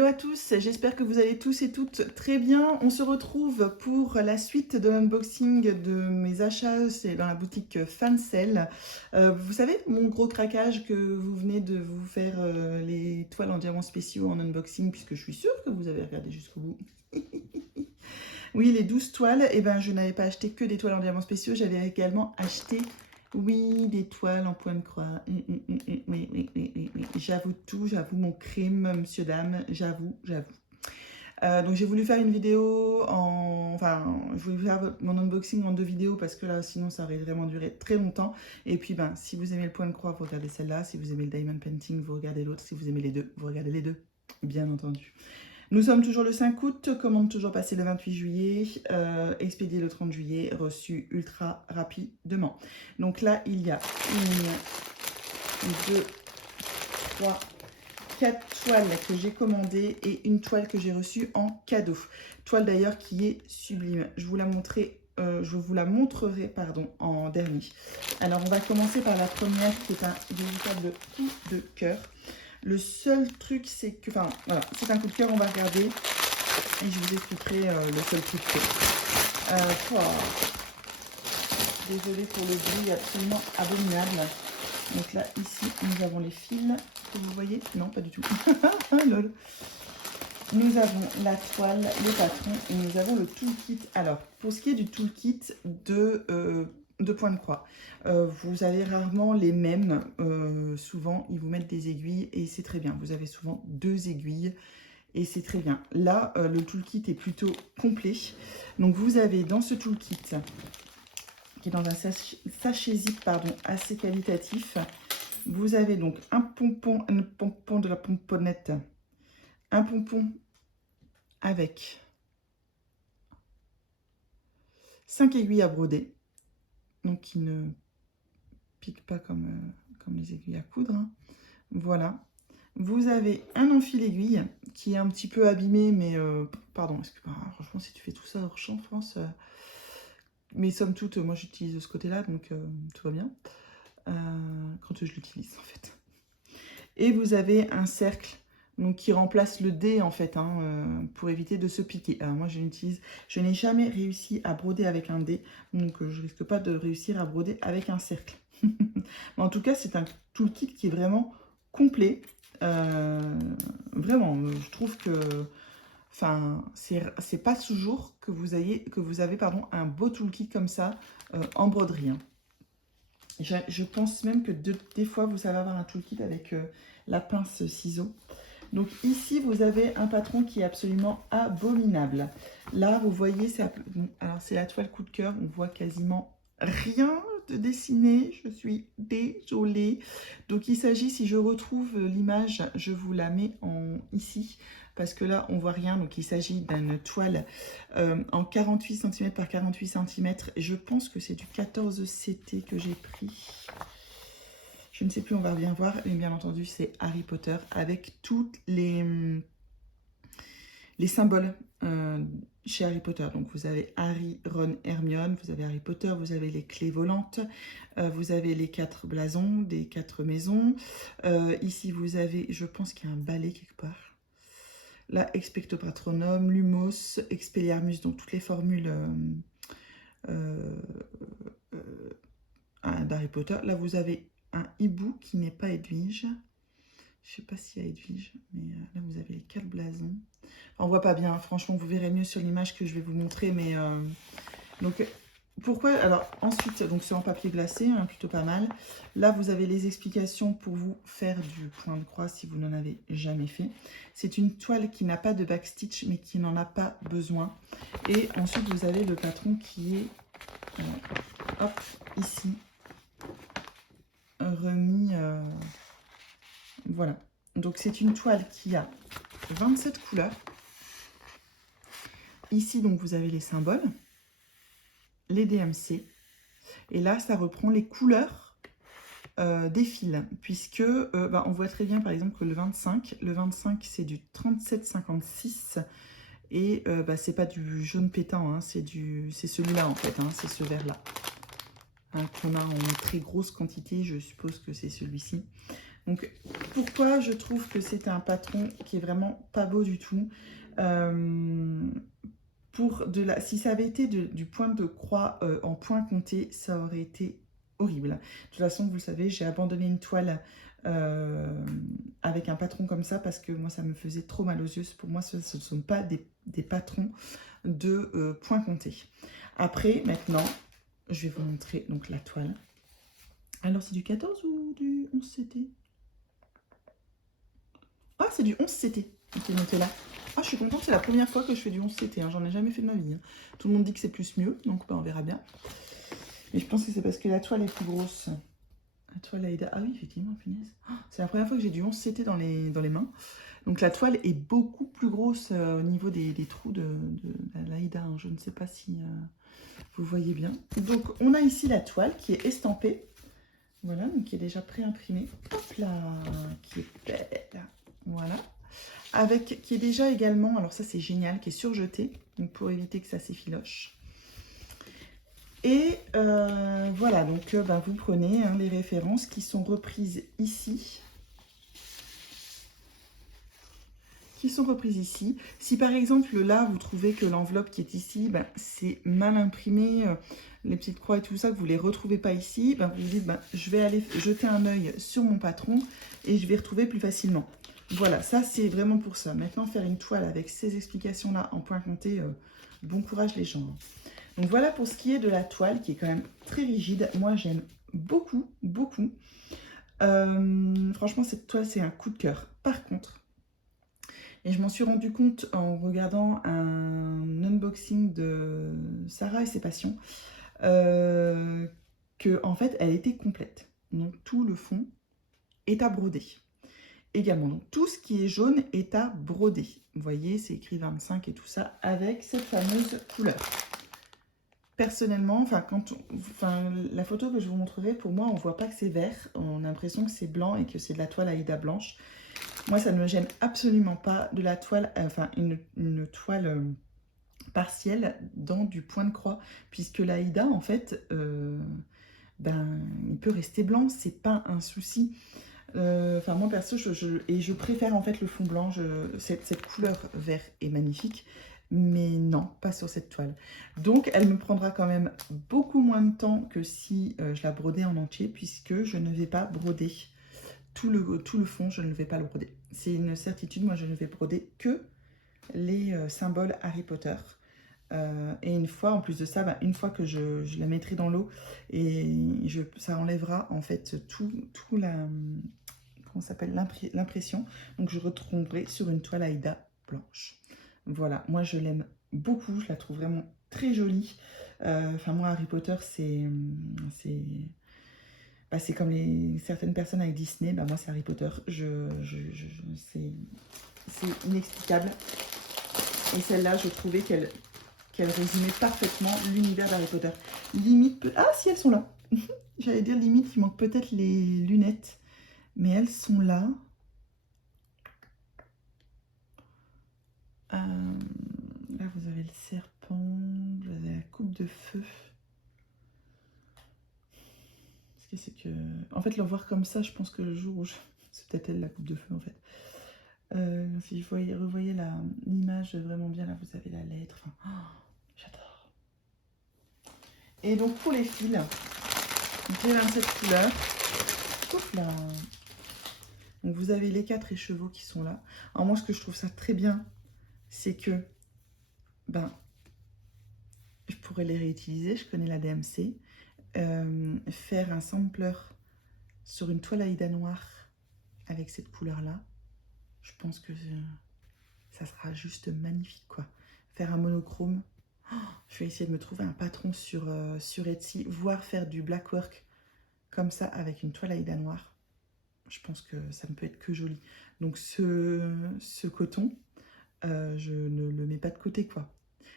Hello à tous, j'espère que vous allez tous et toutes très bien. On se retrouve pour la suite de l'unboxing de mes achats, c'est dans la boutique Fancel. Vous savez, mon gros craquage que vous venez de vous faire les toiles en diamants spéciaux en unboxing, puisque je suis sûre que vous avez regardé jusqu'au bout. Oui, les 12 toiles, et ben, je n'avais pas acheté que des toiles en diamants spéciaux, j'avais également acheté... Oui, des toiles en point de croix. Oui. J'avoue tout, j'avoue mon crime, monsieur, dame, j'avoue. Donc j'ai voulu faire une vidéo je voulais faire mon unboxing en 2 vidéos parce que là, sinon, ça aurait vraiment duré très longtemps. Et puis, ben, si vous aimez le point de croix, vous regardez celle-là. Si vous aimez le diamond painting, vous regardez l'autre. Si vous aimez les deux, vous regardez les deux, bien entendu. Nous sommes toujours le 5 août, commande toujours passée le 28 juillet, expédié le 30 juillet, reçu ultra rapidement. Donc là, il y a 1, 2, 3, 4 toiles que j'ai commandées et une toile que j'ai reçue en cadeau. Toile d'ailleurs qui est sublime. Je vous la montrerai en dernier. Alors, on va commencer par la première qui est un véritable coup de cœur. Le seul truc, c'est que, voilà, c'est un coup de cœur, on va regarder et je vous expliquerai le seul truc que désolée pour le bruit absolument abominable. Donc là, ici, nous avons les fils que vous voyez. Non, pas du tout. Lol. Nous avons la toile, le patron et nous avons le toolkit. Alors, pour ce qui est du toolkit de point de croix, vous avez rarement les mêmes. Souvent, ils vous mettent des aiguilles et c'est très bien. Vous avez souvent 2 aiguilles et c'est très bien. Là, le toolkit est plutôt complet. Donc, vous avez dans ce toolkit, qui est dans un sachet zip assez qualitatif, vous avez donc un pompon de la pomponnette, un pompon avec 5 aiguilles à broder, donc qui ne piquent pas comme les aiguilles à coudre. Hein. Voilà. Vous avez un enfile-aiguille qui est un petit peu abîmé, mais pardon, franchement, si tu fais tout ça hors champ, France, mais somme toute, moi j'utilise de ce côté-là, donc tout va bien. Quand je l'utilise en fait. Et vous avez un cercle donc, qui remplace le dé en fait pour éviter de se piquer. Alors moi je n'ai jamais réussi à broder avec un dé, donc je risque pas de réussir à broder avec un cercle. Mais en tout cas c'est un toolkit qui est vraiment complet. Vraiment, je trouve que c'est pas toujours que vous avez un beau toolkit comme ça en broderie. Hein. Je pense même que des fois, vous savez avoir un toolkit avec la pince ciseaux. Donc ici, vous avez un patron qui est absolument abominable. Là, vous voyez, c'est la toile coup de cœur. On voit quasiment rien de dessiné. Je suis désolée. Donc il s'agit, si je retrouve l'image, je vous la mets ici. Parce que là, on voit rien. Donc il s'agit d'une toile en 48 cm par 48 cm. Je pense que c'est du 14 CT que j'ai pris. Je ne sais plus, on va bien voir. Mais bien entendu, c'est Harry Potter avec tous les symboles chez Harry Potter. Donc vous avez Harry, Ron, Hermione, vous avez Harry Potter, vous avez les clés volantes, vous avez les 4 blasons des 4 maisons. Ici, vous avez, je pense qu'il y a un balai quelque part. Là, Expecto Patronum, Lumos, Expelliarmus, donc toutes les formules d'Harry Potter. Là, vous avez un hibou qui n'est pas Edwige. Je ne sais pas s'il y a Edwige, mais là, vous avez les 4 blasons. Enfin, on voit pas bien, franchement, vous verrez mieux sur l'image que je vais vous montrer, mais... donc, pourquoi? Alors, ensuite, donc c'est en papier glacé, hein, plutôt pas mal. Là, vous avez les explications pour vous faire du point de croix si vous n'en avez jamais fait. C'est une toile qui n'a pas de backstitch, mais qui n'en a pas besoin. Et ensuite, vous avez le patron qui est, hop, ici, remis... voilà. Donc, c'est une toile qui a 27 couleurs. Ici, donc, vous avez les symboles, les DMC. Et là, ça reprend les couleurs des fils, puisque on voit très bien, par exemple, que le 25, c'est du 37,56. Et c'est pas du jaune pétant, hein, c'est celui-là, en fait, hein, c'est ce vert-là. Hein, qu'on a en très grosse quantité, je suppose que c'est celui-ci. Donc, pourquoi je trouve que c'est un patron qui est vraiment pas beau du tout. Si ça avait été du point de croix en point compté, ça aurait été horrible. De toute façon, vous le savez, j'ai abandonné une toile avec un patron comme ça parce que moi, ça me faisait trop mal aux yeux. Pour moi, ce ne sont pas des patrons de point compté. Après, maintenant, je vais vous montrer donc la toile. Alors, c'est du 14 ou du 11 CT? Ah, c'est du 11 CT qui est noté là. Ah, je suis contente, c'est la première fois que je fais du 11 CT. Hein. J'en ai jamais fait de ma vie. Hein. Tout le monde dit que c'est plus mieux, donc bah, on verra bien. Mais je pense que c'est parce que la toile est plus grosse. La toile Aïda. Ah oui, effectivement, punaise. Oh, c'est la première fois que j'ai du 11 CT dans les mains. Donc la toile est beaucoup plus grosse au niveau des trous de l'Aïda. Hein. Je ne sais pas si vous voyez bien. Donc on a ici la toile qui est estampée. Voilà, donc qui est déjà pré-imprimée. Hop là, qui est belle. Voilà. Qui est déjà également, alors ça c'est génial, qui est surjeté, donc pour éviter que ça s'effiloche. Et voilà, donc vous prenez les références qui sont reprises ici. Si par exemple là vous trouvez que l'enveloppe qui est ici, c'est mal imprimé, les petites croix et tout ça, que vous ne les retrouvez pas ici, vous vous dites je vais aller jeter un œil sur mon patron et je vais retrouver plus facilement. Voilà, ça c'est vraiment pour ça. Maintenant, faire une toile avec ces explications-là en point compté, bon courage les gens. Donc voilà pour ce qui est de la toile qui est quand même très rigide. Moi j'aime beaucoup, beaucoup. Franchement, cette toile c'est un coup de cœur. Par contre, et je m'en suis rendu compte en regardant un unboxing de Sarah et ses passions, que en fait elle était complète. Donc tout le fond est à broder. Également, donc tout ce qui est jaune est à broder. Vous voyez, c'est écrit 25 et tout ça avec cette fameuse couleur. Personnellement, la photo que je vous montrerai, pour moi, on voit pas que c'est vert. On a l'impression que c'est blanc et que c'est de la toile Aïda blanche. Moi, ça ne me gêne absolument pas de la toile, une toile partielle dans du point de croix, puisque l'Aïda, en fait, il peut rester blanc, c'est pas un souci. Moi perso, je préfère en fait le fond blanc. Cette couleur vert est magnifique, mais non, pas sur cette toile. Donc elle me prendra quand même beaucoup moins de temps que si je la brodais en entier, puisque je ne vais pas broder tout le fond, je ne vais pas le broder. C'est une certitude, moi je ne vais broder que les symboles Harry Potter. Et une fois, en plus de ça, une fois que je la mettrai dans l'eau, et ça enlèvera en fait tout la... Comment s'appelle, l'impression. Donc je retrouverai sur une toile Aïda blanche. Voilà, moi je l'aime beaucoup, je la trouve vraiment très jolie. Moi Harry Potter c'est comme certaines personnes avec Disney, moi c'est Harry Potter, c'est inexplicable. Et celle-là, je trouvais qu'elle résumait parfaitement l'univers d'Harry Potter. Limite, ah si elles sont là. J'allais dire limite, il manque peut-être les lunettes. Mais elles sont là. Là, vous avez le serpent, vous avez la coupe de feu. En fait, le voir comme ça, je pense que le jour où c'est peut-être elle, la coupe de feu, en fait. Si vous revoyez l'image vraiment bien, là, vous avez la lettre. J'adore. Et donc, pour les fils, j'ai 27 couleurs. Ouf là. Donc vous avez les 4 écheveaux qui sont là. Alors moi, ce que je trouve ça très bien, c'est que je pourrais les réutiliser, je connais la DMC. Faire un sampler sur une toile Aïda noire avec cette couleur-là, je pense que ça sera juste magnifique, quoi. Faire un monochrome, je vais essayer de me trouver un patron sur Etsy, voire faire du black work comme ça avec une toile Aïda noire. Je pense que ça ne peut être que joli. Donc ce coton, je ne le mets pas de côté, quoi.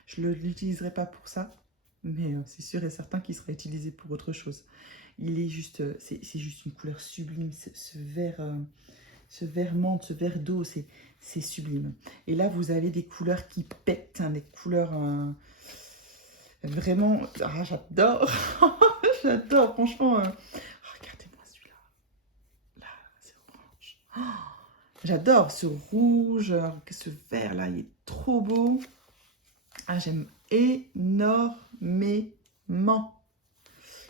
Je ne l'utiliserai pas pour ça, mais c'est sûr et certain qu'il sera utilisé pour autre chose. Il est juste, c'est juste une couleur sublime, ce vert menthe, ce vert d'eau, c'est sublime. Et là, vous avez des couleurs qui pètent, hein, des couleurs vraiment... Ah, j'adore. J'adore, franchement. Regardez-moi celui-là. Là, c'est J'adore ce rouge, ce vert là, il est trop beau. Ah, j'aime énormément.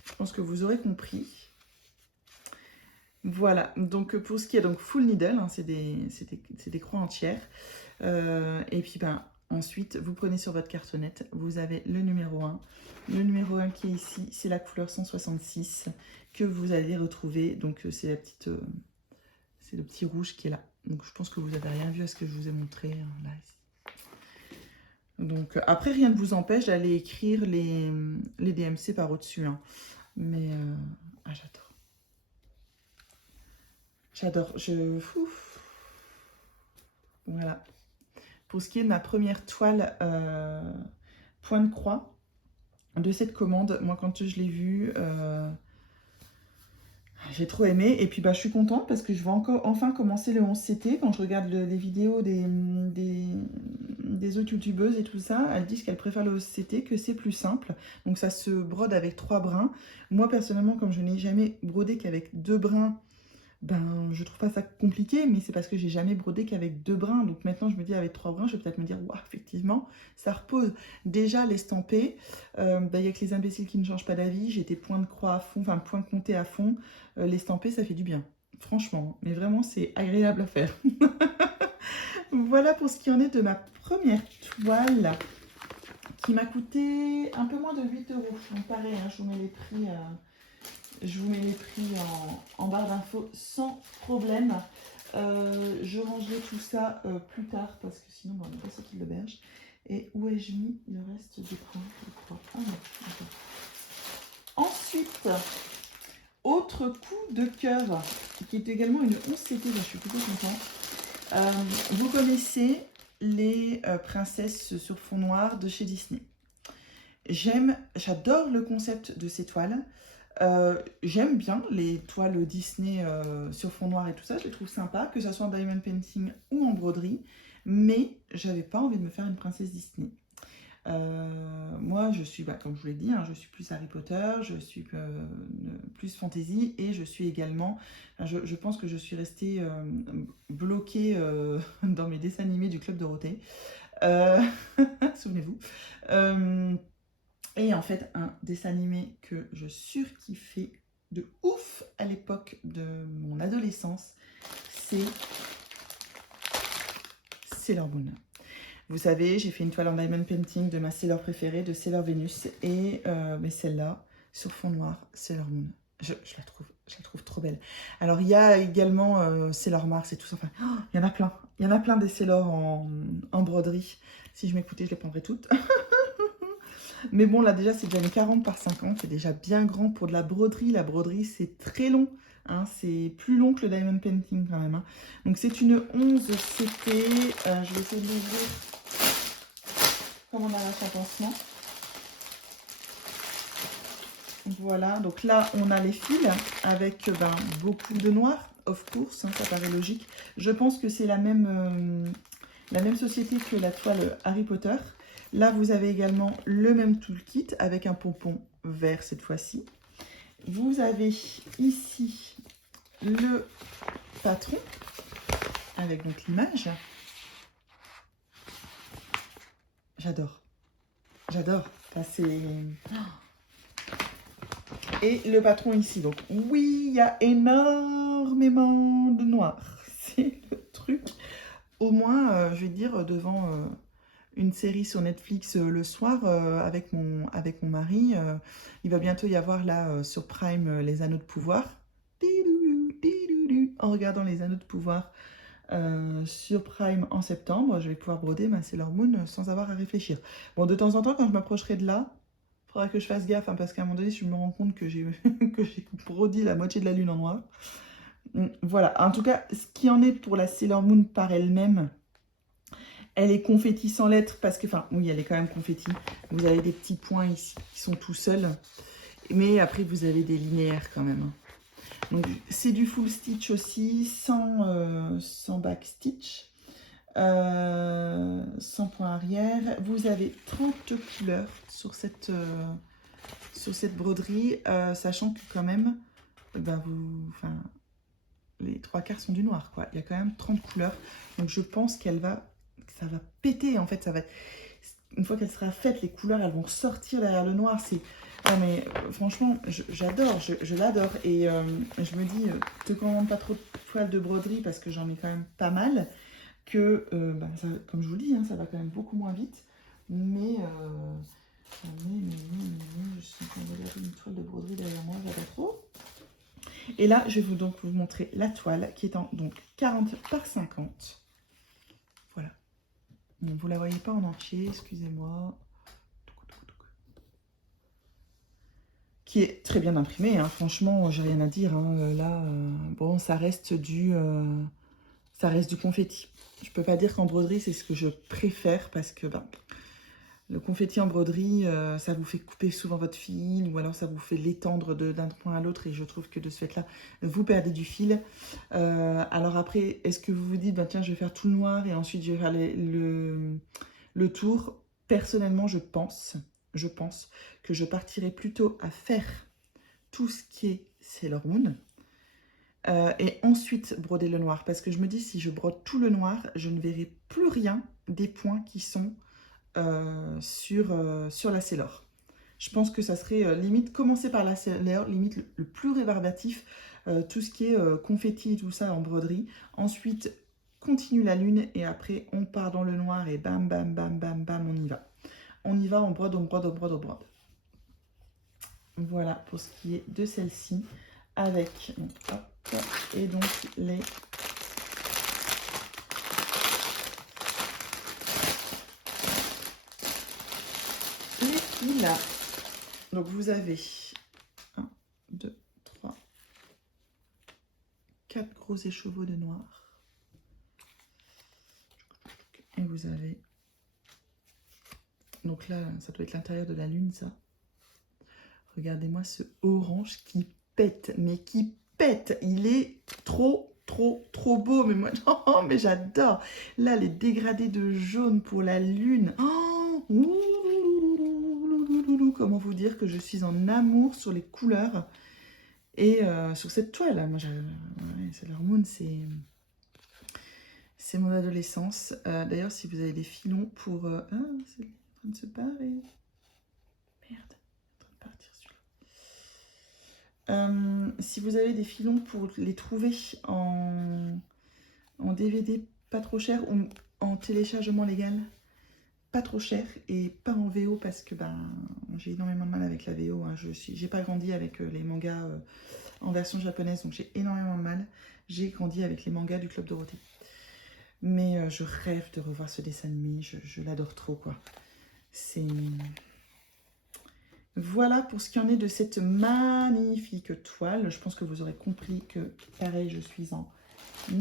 Je pense que vous aurez compris. Voilà, donc pour ce qui est donc full needle, hein, c'est des croix entières. Et puis ben, ensuite, vous prenez sur votre cartonnette, vous avez le numéro 1. Le numéro 1 qui est ici, c'est la couleur 166 que vous allez retrouver. Donc c'est c'est le petit rouge qui est là. Donc je pense que vous n'avez rien vu à ce que je vous ai montré là, ici. Donc après, rien ne vous empêche d'aller écrire les DMC par au-dessus. Hein. Mais ah, j'adore. J'adore. Voilà. Pour ce qui est de ma première toile point de croix de cette commande, moi quand je l'ai vue, j'ai trop aimé. Et puis bah, je suis contente parce que je vais enfin commencer le 11CT. Quand je regarde les vidéos des autres youtubeuses et tout ça, elles disent qu'elles préfèrent le 11CT, que c'est plus simple. Donc ça se brode avec 3 brins. Moi personnellement, comme je n'ai jamais brodé qu'avec 2 brins, ben, je trouve pas ça compliqué, mais c'est parce que j'ai jamais brodé qu'avec 2 brins. Donc maintenant, je me dis avec 3 brins, je vais peut-être me dire, waouh, effectivement, ça repose. Déjà, l'estampé, ben, y a que les imbéciles qui ne changent pas d'avis. J'étais point de croix à fond, enfin point compté à fond. L'estampé, ça fait du bien, franchement. Mais vraiment, c'est agréable à faire. Voilà pour ce qui en est de ma première toile, qui m'a coûté un peu moins de 8 €. Donc pareil, hein, je vous mets les prix... Je vous mets les prix en barre d'infos sans problème. Je rangerai tout ça plus tard parce que sinon on n'a pas sorti de l'auberge. Et où ai-je mis le reste des points, je crois. Ah non, d'accord. Ensuite, autre coup de cœur qui est également une 11CT, je suis plutôt contente. Vous connaissez les princesses sur fond noir de chez Disney. J'adore le concept de ces toiles. J'aime bien les toiles Disney sur fond noir et tout ça, je les trouve sympas, que ce soit en diamond painting ou en broderie, mais j'avais pas envie de me faire une princesse Disney. Moi, je suis, bah, comme je vous l'ai dit, hein, je suis plus Harry Potter, je suis plus fantasy et je suis également, je pense que je suis restée bloquée dans mes dessins animés du Club Dorothée. Souvenez-vous. Et en fait, un dessin animé que je surkiffais de ouf à l'époque de mon adolescence, c'est Sailor Moon. Vous savez, j'ai fait une toile en diamond painting de ma Sailor préférée, de Sailor Venus, et mais celle-là, sur fond noir, Sailor Moon. Je la trouve trop belle. Alors, il y a également Sailor Mars et tout ça. Enfin, oh, il y en a plein. Il y en a plein des Sailor en broderie. Si je m'écoutais, je les prendrais toutes. Mais bon, là, déjà, c'est déjà une 40 par 50. C'est déjà bien grand pour de la broderie. La broderie, c'est très long. Hein, c'est plus long que le diamond painting quand même. Hein. Donc, c'est une 11CT. Je vais essayer de l'ouvrir comme on arrache un pansement. Voilà. Donc là, on a les fils avec beaucoup de noir. Of course, hein, ça paraît logique. Je pense que c'est la même société que la toile Harry Potter. Là, vous avez également le même toolkit avec un pompon vert cette fois-ci. Vous avez ici le patron avec donc l'image. J'adore. J'adore. Et le patron ici. Donc oui, il y a énormément de noir. C'est le truc. Au moins, je vais dire, devant... une série sur Netflix le soir avec mon mari. Il va bientôt y avoir là sur Prime les Anneaux de pouvoir. En regardant les Anneaux de pouvoir sur Prime en septembre, je vais pouvoir broder ma Sailor Moon sans avoir à réfléchir. Bon, de temps en temps, quand je m'approcherai de là, il faudra que je fasse gaffe hein, parce qu'à un moment donné, je me rends compte que j'ai brodé la moitié de la lune en noir. Voilà, en tout cas, ce qui en est pour la Sailor Moon par elle-même, elle est confetti sans lettres parce que, enfin, oui, elle est quand même confetti. Vous avez des petits points ici qui sont tout seuls. Mais après, vous avez des linéaires quand même. Donc, c'est du full stitch aussi, sans back stitch. Sans point arrière. Vous avez 30 couleurs sur cette broderie. Sachant que quand même, les 3/4 sont du noir, quoi. Il y a quand même 30 couleurs. Donc je pense que ça va péter, en fait. Une fois qu'elle sera faite, les couleurs, elles vont sortir derrière le noir. Ah, mais franchement, j'adore, je l'adore. Et je me dis, te commande pas trop de toiles de broderie parce que j'en ai quand même pas mal. Comme je vous le dis, hein, ça va quand même beaucoup moins vite. Mais je suis en train de regarder une toile de broderie derrière moi, j'adore trop. Et là, je vais vous montrer la toile qui est en donc 40 par 50. Voilà. Donc, vous ne la voyez pas en entier, excusez-moi. Qui est très bien imprimée, hein. Franchement, j'ai rien à dire. Hein. Là, bon, ça reste du confetti. Je peux pas dire qu'en broderie, c'est ce que je préfère parce que le confetti en broderie, ça vous fait couper souvent votre fil ou alors ça vous fait l'étendre d'un point à l'autre et je trouve que de ce fait-là, vous perdez du fil. Alors après, est-ce que vous vous dites, tiens, je vais faire tout le noir et ensuite je vais faire le tour? Personnellement, je pense que je partirai plutôt à faire tout ce qui est Sailor Moon et ensuite broder le noir. Parce que je me dis, si je brode tout le noir, je ne verrai plus rien des points qui sont sur la Sailor. Je pense que ça serait limite commencer par la Sailor, limite le plus rébarbatif, tout ce qui est confetti et tout ça en broderie. Ensuite, continue la lune et après on part dans le noir et bam, bam, bam, bam, bam, on y va. On y va, on brode, on brode, on brode, on brode. Voilà pour ce qui est de celle-ci avec et donc les fils. Donc vous avez 1, 2, 3, 4 gros écheveaux de noir. Et vous avez... Donc là, ça doit être l'intérieur de la lune, ça. Regardez-moi ce orange qui pète, mais qui pète. Il est trop, trop, trop beau. Mais moi, oh, mais j'adore. Là, les dégradés de jaune pour la lune. Oh, comment vous dire que je suis en amour sur les couleurs et sur cette toile. Moi, Sailor Moon, c'est mon adolescence. D'ailleurs, si vous avez des filons pour... c'est en train de se barrer. Merde. Si vous avez des filons pour les trouver en DVD pas trop cher ou en téléchargement légal pas trop cher et pas en VO parce que j'ai énormément de mal avec la VO. Hein. J'ai pas grandi avec les mangas en version japonaise, donc j'ai énormément de mal. J'ai grandi avec les mangas du Club Dorothée. Mais je rêve de revoir ce dessin animé, je l'adore trop, quoi. Voilà pour ce qu'il en est de cette magnifique toile. Je pense que vous aurez compris que, pareil, je suis en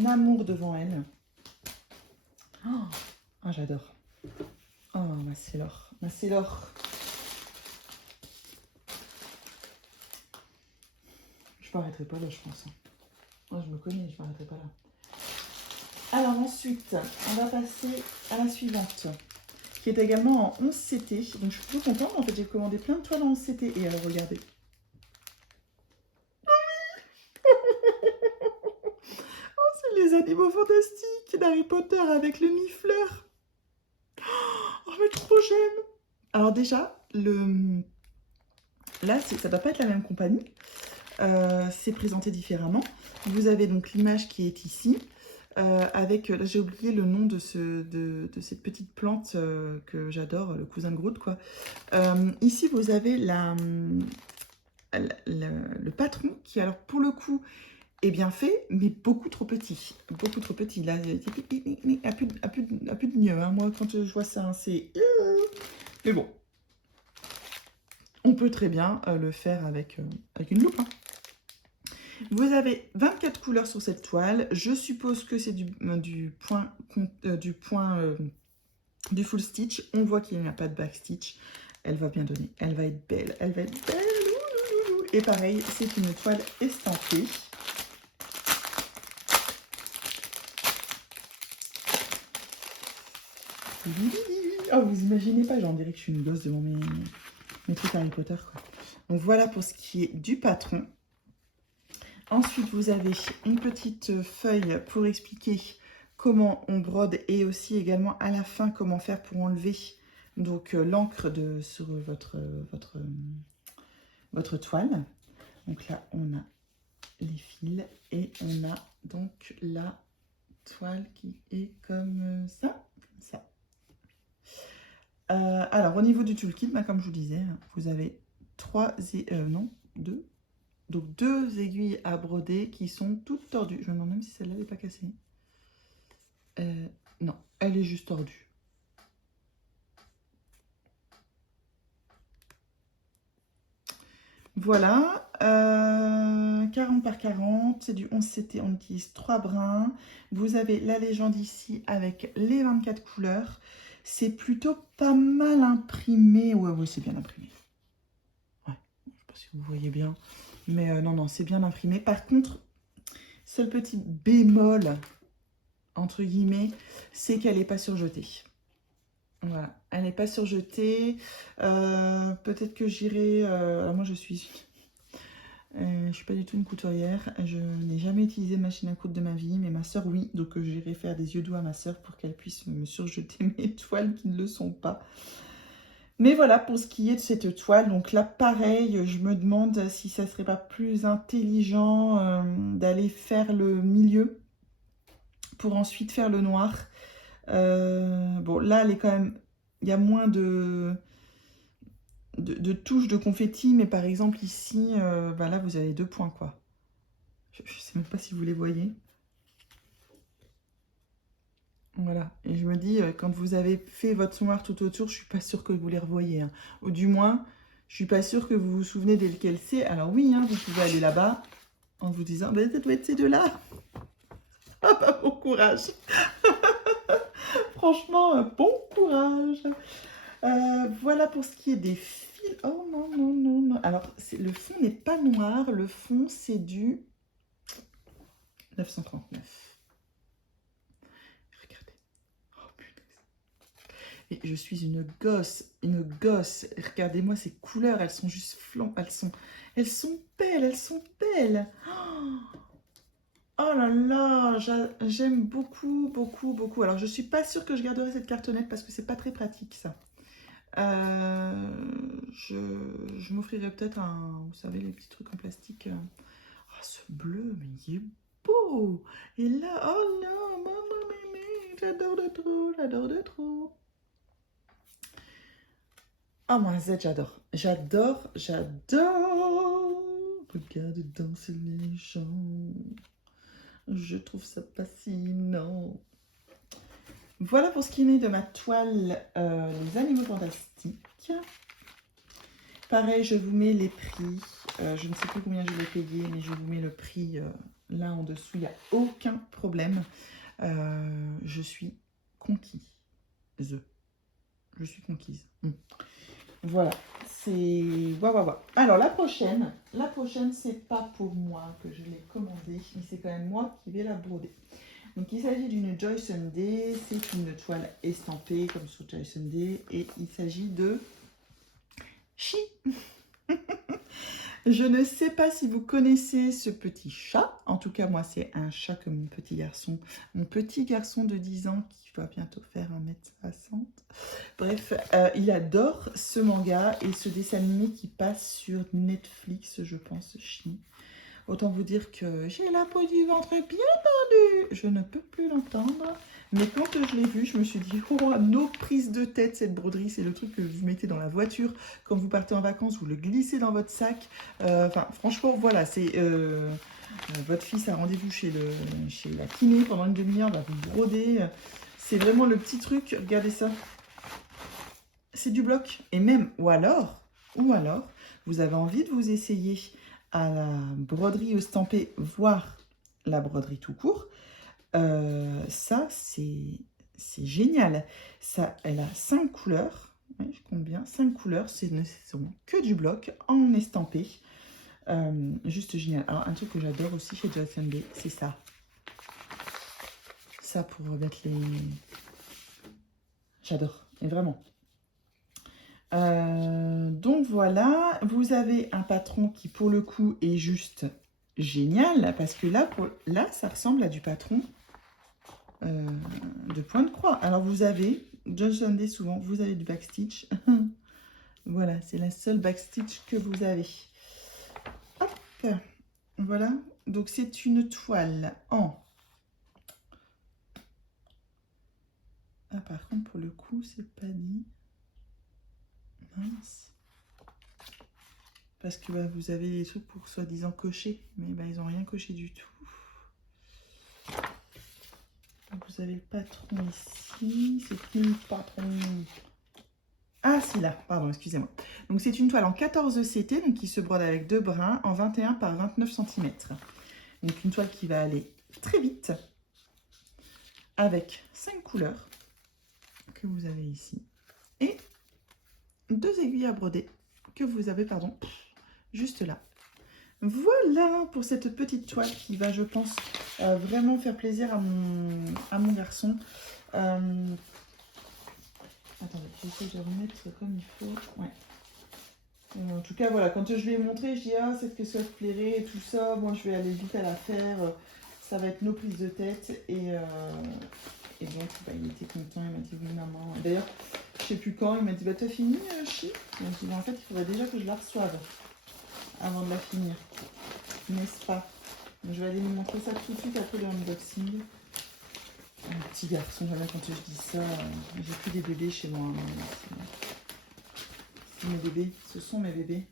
amour devant elle. Oh, j'adore. Oh, ma Sailor. Ma Sailor. Je ne m'arrêterai pas là, je pense. Oh, je me connais, je ne m'arrêterai pas là. Alors ensuite, on va passer à la suivante, qui est également en 11 CT. Donc je suis plutôt contente. En fait, j'ai commandé plein de toiles en 11 CT. Et alors, regardez. Oh, c'est les animaux fantastiques d'Harry Potter avec le Nifleur. Oh, mais trop j'aime. Alors déjà, là, ça ne doit pas être la même compagnie. C'est présenté différemment. Vous avez donc l'image qui est ici. Avec, là j'ai oublié le nom de cette petite plante que j'adore, le cousin de Groot, quoi. Ici vous avez le patron qui, alors pour le coup, est bien fait, mais beaucoup trop petit. Beaucoup trop petit. Là, il n'y a plus de mieux. Hein. Moi, quand je vois ça, hein, c'est... Mais bon, on peut très bien le faire avec une loupe. Hein. Vous avez 24 couleurs sur cette toile. Je suppose que c'est du full stitch. On voit qu'il n'y a pas de back stitch. Elle va bien donner. Elle va être belle. Elle va être belle. Et pareil, c'est une toile estampée. Oh, vous imaginez pas, j'en dirais que je suis une gosse devant mes trucs Harry Potter, quoi. Donc voilà pour ce qui est du patron. Ensuite, vous avez une petite feuille pour expliquer comment on brode et aussi également à la fin comment faire pour enlever donc l'encre sur votre toile. Donc là, on a les fils et on a donc la toile qui est comme ça. Alors, au niveau du toolkit, bah, comme je vous disais, vous avez deux aiguilles à broder qui sont toutes tordues. Je me demande même si celle-là n'est pas cassée. Non, elle est juste tordue. Voilà, 40 par 40, c'est du 11 CT, on utilise 3 brins. Vous avez la légende ici avec les 24 couleurs. C'est plutôt pas mal imprimé. Ouais, c'est bien imprimé. Ouais, je sais pas si vous voyez bien. Mais non, c'est bien imprimé. Par contre, seul petit bémol, entre guillemets, c'est qu'elle n'est pas surjetée. Voilà, elle n'est pas surjetée. Peut-être que j'irai... alors moi, je suis pas du tout une couturière. Je n'ai jamais utilisé de machine à coudre de ma vie, mais ma soeur, oui. Donc, j'irai faire des yeux doux à ma soeur pour qu'elle puisse me surjeter mes toiles qui ne le sont pas. Mais voilà, pour ce qui est de cette toile, donc là, pareil, je me demande si ça serait pas plus intelligent d'aller faire le milieu pour ensuite faire le noir. Bon, là, elle est quand même... Il y a moins de touches de confetti, mais par exemple, ici, bah là, vous avez 2 points, quoi. Je sais même pas si vous les voyez. Voilà, et je me dis, quand vous avez fait votre noir tout autour, je suis pas sûre que vous les revoyez. Hein. Ou du moins, je suis pas sûre que vous vous souvenez de lequel c'est. Alors oui, hein, vous pouvez aller là-bas en vous disant, bah, ça doit être ces deux-là. Ah bah, bon courage. Franchement, bon courage. Voilà pour ce qui est des fils. Oh non. Alors, le fond n'est pas noir. Le fond, c'est du 939. Regardez. Oh putain. Et je suis une gosse. Regardez-moi ces couleurs. Elles sont juste flambantes. Elles sont belles. Oh là là, j'aime beaucoup. Alors, je suis pas sûre que je garderai cette cartonnette parce que c'est pas très pratique, ça. Je m'offrirai peut-être vous savez, les petits trucs en plastique. Oh, ce bleu, mais il est beau. Et là, oh non, maman, mémé, j'adore de trop. Oh, moi, Z, j'adore. Regarde danser les gens. Je trouve ça fascinant. Voilà pour ce qui est de ma toile Les Animaux Fantastiques. Pareil, je vous mets les prix. Je ne sais plus combien je l'ai payé, mais je vous mets le prix là en dessous. Il n'y a aucun problème. Je suis conquise. Je suis conquise. Voilà. C'est... Waouh. Alors, la prochaine, c'est pas pour moi que je l'ai commandée, mais c'est quand même moi qui vais la broder. Donc, il s'agit d'une Joy Sunday. C'est une toile estampée comme sur Joy Sunday. Et il s'agit de Chi. Je ne sais pas si vous connaissez ce petit chat. En tout cas, moi, c'est un chat comme mon petit garçon. Mon petit garçon de 10 ans qui va bientôt faire 1m60. Bref, il adore ce manga et ce dessin animé qui passe sur Netflix, je pense, Chi. Autant vous dire que j'ai la peau du ventre bien tendue. Je ne peux plus l'entendre. Mais quand je l'ai vu, je me suis dit, oh, nos prises de tête, cette broderie, c'est le truc que vous mettez dans la voiture quand vous partez en vacances, vous le glissez dans votre sac. Enfin, franchement, voilà, c'est... votre fils a rendez-vous chez la kiné pendant une demi-heure, va vous broder. C'est vraiment le petit truc, regardez ça. C'est du bloc. Et même, ou alors, vous avez envie de vous essayer à la broderie estampée, voire la broderie tout court. Ça, c'est génial. Ça, elle a 5 couleurs. Oui, je compte bien. 5 couleurs. Ce ne sont que du bloc en estampé. Juste génial. Alors, un truc que j'adore aussi chez Joy Sunday, c'est ça. Ça pour mettre les... J'adore. Et vraiment. Donc voilà, vous avez un patron qui pour le coup est juste génial, parce que là, là, ça ressemble à du patron de point de croix. Alors, vous avez, Johnson Day, souvent, vous avez du backstitch. Voilà, c'est la seule backstitch que vous avez. Hop, voilà. Donc, c'est une toile en... Ah, par contre, pour le coup, c'est pas dit. Mince. Parce que bah, vous avez des trucs pour soi-disant cocher, mais bah, ils n'ont rien coché du tout. Donc, vous avez le patron ici. C'est qui le patron? Ah, c'est là, pardon, excusez-moi. Donc, c'est une toile en 14 CT, donc qui se brode avec 2 brins en 21 par 29 cm. Donc, une toile qui va aller très vite, avec 5 couleurs que vous avez ici. Et 2 aiguilles à broder que vous avez, pardon, juste là. Voilà pour cette petite toile qui va, je pense, vraiment faire plaisir à mon garçon. Attendez, j'essaie de remettre comme il faut. Ouais. En tout cas, voilà, quand je lui ai montré, je dis ah, c'est que ça te plairait et tout ça. Moi, je vais aller vite à la faire. Ça va être nos prises de tête. Et donc, bah, il était content. Il m'a dit oui, maman. D'ailleurs, je sais plus quand. Il m'a dit bah, t'as fini, Chi? Donc, il dit en fait, il faudrait déjà que je la reçoive avant de la finir. N'est-ce pas? Donc, je vais aller vous montrer ça tout de suite après le unboxing. Un petit garçon, jamais quand je dis ça, j'ai plus des bébés chez moi. C'est mes bébés, ce sont mes bébés.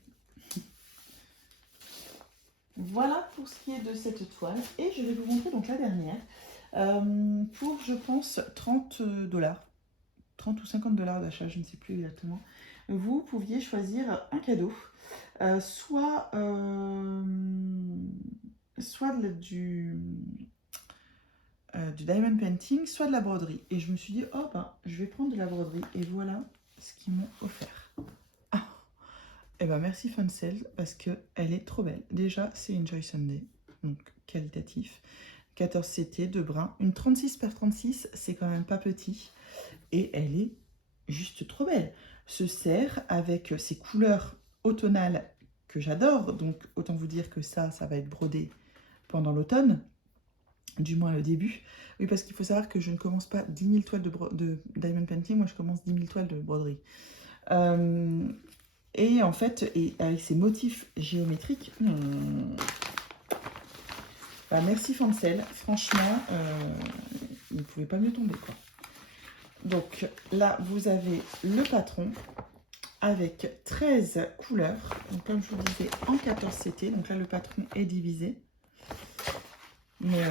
Voilà pour ce qui est de cette toile. Et je vais vous montrer donc la dernière. Pour, je pense, 30 $. 30 ou 50 $ d'achat, je ne sais plus exactement. Vous pouviez choisir un cadeau. Soit du diamond painting, soit de la broderie. Et je me suis dit, oh ben, je vais prendre de la broderie. Et voilà ce qu'ils m'ont offert. Ah, et ben merci Fancel, parce qu'elle est trop belle. Déjà, c'est une Joy Sunday, donc qualitatif. 14 CT, 2 brins. Une 36 par 36, c'est quand même pas petit. Et elle est juste trop belle. Ce cerf avec ses couleurs automnales que j'adore. Donc, autant vous dire que ça va être brodé pendant l'automne. Du moins le début. Oui, parce qu'il faut savoir que je ne commence pas 10 000 toiles de diamond painting, moi je commence 10 000 toiles de broderie. Et en fait, et avec ces motifs géométriques, bah, merci Fancel, franchement, il ne pouvait pas mieux tomber, quoi. Donc là, vous avez le patron avec 13 couleurs, donc comme je vous disais, en 14 CT, donc là le patron est divisé. Mais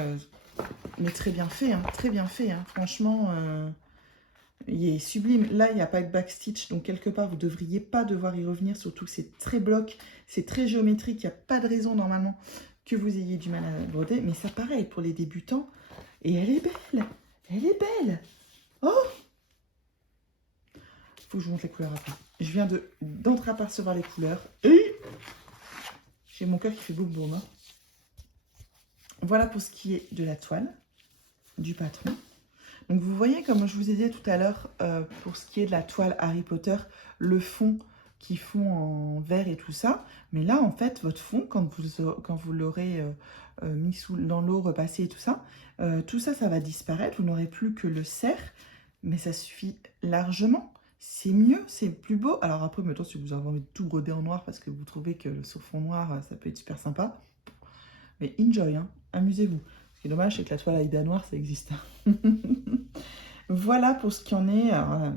très bien fait, hein, très bien fait. Hein. Franchement, il est sublime. Là, il n'y a pas de backstitch, donc quelque part, vous ne devriez pas devoir y revenir. Surtout que c'est très bloc, c'est très géométrique. Il n'y a pas de raison, normalement, que vous ayez du mal à broder. Mais ça, pareil, pour les débutants. Et elle est belle. Elle est belle. Oh! Faut que je vous montre les couleurs après. Je viens d'entreapercevoir les couleurs. Et j'ai mon cœur qui fait boum boum. Hein. Voilà pour ce qui est de la toile, du patron. Donc vous voyez, comme je vous ai dit tout à l'heure, pour ce qui est de la toile Harry Potter, le fond qui fond en verre et tout ça. Mais là, en fait, votre fond, quand vous l'aurez mis dans l'eau, repassé et tout ça, ça va disparaître. Vous n'aurez plus que le cerf, mais ça suffit largement. C'est mieux, c'est plus beau. Alors après, mettons, si vous avez envie de tout broder en noir parce que vous trouvez que sur fond noir, ça peut être super sympa. Mais enjoy, hein, amusez-vous. Ce qui est dommage, c'est que la toile Aïda noire, ça existe. Voilà pour ce qui en est. Alors,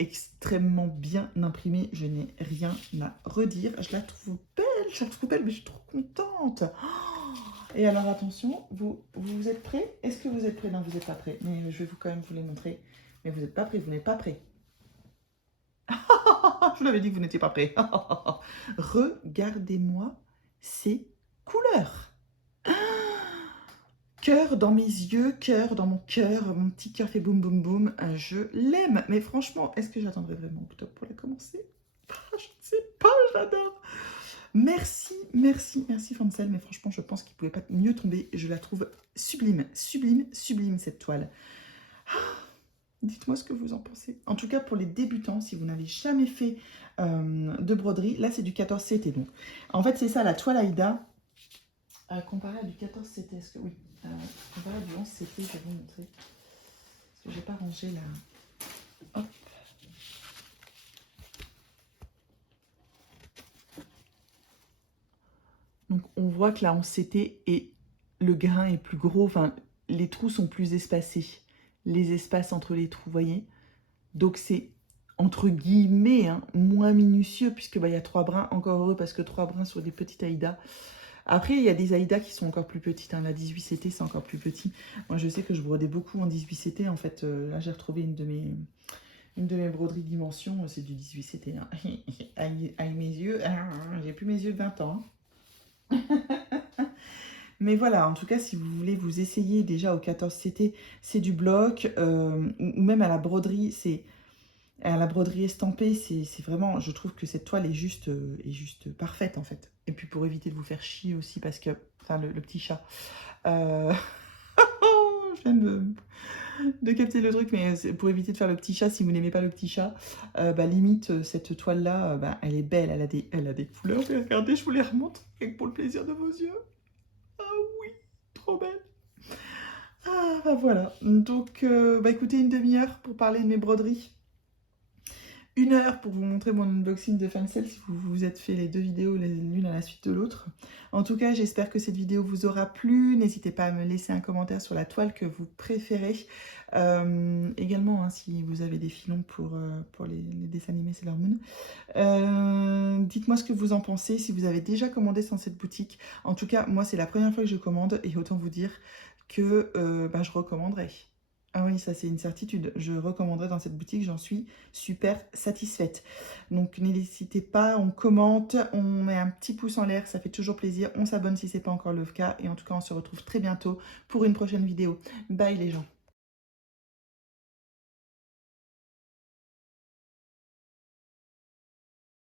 extrêmement bien imprimé. Je n'ai rien à redire. Je la trouve belle, mais je suis trop contente. Oh, et alors, attention, vous êtes prêts? Est-ce que vous êtes prêts? Non, vous n'êtes pas prêts. Mais je vais quand même vous les montrer. Mais vous n'êtes pas prêts, vous n'êtes pas prêts. Je vous l'avais dit que vous n'étiez pas prêts. Regardez-moi ces couleurs. Cœur dans mes yeux, cœur dans mon cœur, mon petit cœur fait boum boum boum, je l'aime. Mais franchement, est-ce que j'attendrai vraiment octobre pour la commencer? Je ne sais pas, j'adore. Merci Fancel, mais franchement, je pense qu'il ne pouvait pas mieux tomber. Je la trouve sublime, sublime, sublime cette toile. Dites-moi ce que vous en pensez. En tout cas, pour les débutants, si vous n'avez jamais fait de broderie, là c'est du 14 CT. Donc, en fait, c'est ça, la toile Aïda. Comparé à du 14 CT, est-ce que oui, comparé à du 11 CT, je vais vous montrer. Parce que j'ai pas rangé là. Hop. Donc on voit que la 11 CT et le grain est plus gros, enfin les trous sont plus espacés, les espaces entre les trous, vous voyez. Donc c'est entre guillemets hein, moins minutieux puisque bah, y a 3 brins, encore heureux parce que 3 brins sur des petites Aïdas. Après, il y a des Aïdas qui sont encore plus petites. Hein. La 18 CT, c'est encore plus petit. Moi, je sais que je brodais beaucoup en 18 CT. En fait, là, j'ai retrouvé une de mes broderies dimension. C'est du 18 CT. Hein. Aïe, mes yeux. J'ai plus mes yeux de 20 ans. Hein. Mais voilà, en tout cas, si vous voulez vous essayer déjà au 14 CT, c'est du bloc. Ou même à la broderie, estampée, c'est vraiment, je trouve que cette toile est juste parfaite en fait. Et puis pour éviter de vous faire chier aussi parce que, enfin le petit chat, je viens de capter le truc, mais pour éviter de faire le petit chat, si vous n'aimez pas le petit chat, bah limite cette toile là, bah, elle est belle, elle a des couleurs. Mais regardez, je vous les remontre avec pour le plaisir de vos yeux. Ah oui, trop belle. Ah bah voilà, donc bah écoutez, une demi-heure pour parler de mes broderies. 1 heure pour vous montrer mon unboxing de Fancel si vous vous êtes fait les 2 vidéos l'une à la suite de l'autre. En tout cas, j'espère que cette vidéo vous aura plu. N'hésitez pas à me laisser un commentaire sur la toile que vous préférez. Également, hein, si vous avez des filons pour les dessins animés Sailor Moon. Dites-moi ce que vous en pensez, si vous avez déjà commandé dans cette boutique. En tout cas, moi, c'est la première fois que je commande et autant vous dire que bah, je recommanderais. Ah oui, ça c'est une certitude. Je recommanderais dans cette boutique, j'en suis super satisfaite. Donc n'hésitez pas, on commente, on met un petit pouce en l'air, ça fait toujours plaisir. On s'abonne si ce n'est pas encore le cas. Et en tout cas, on se retrouve très bientôt pour une prochaine vidéo. Bye les gens.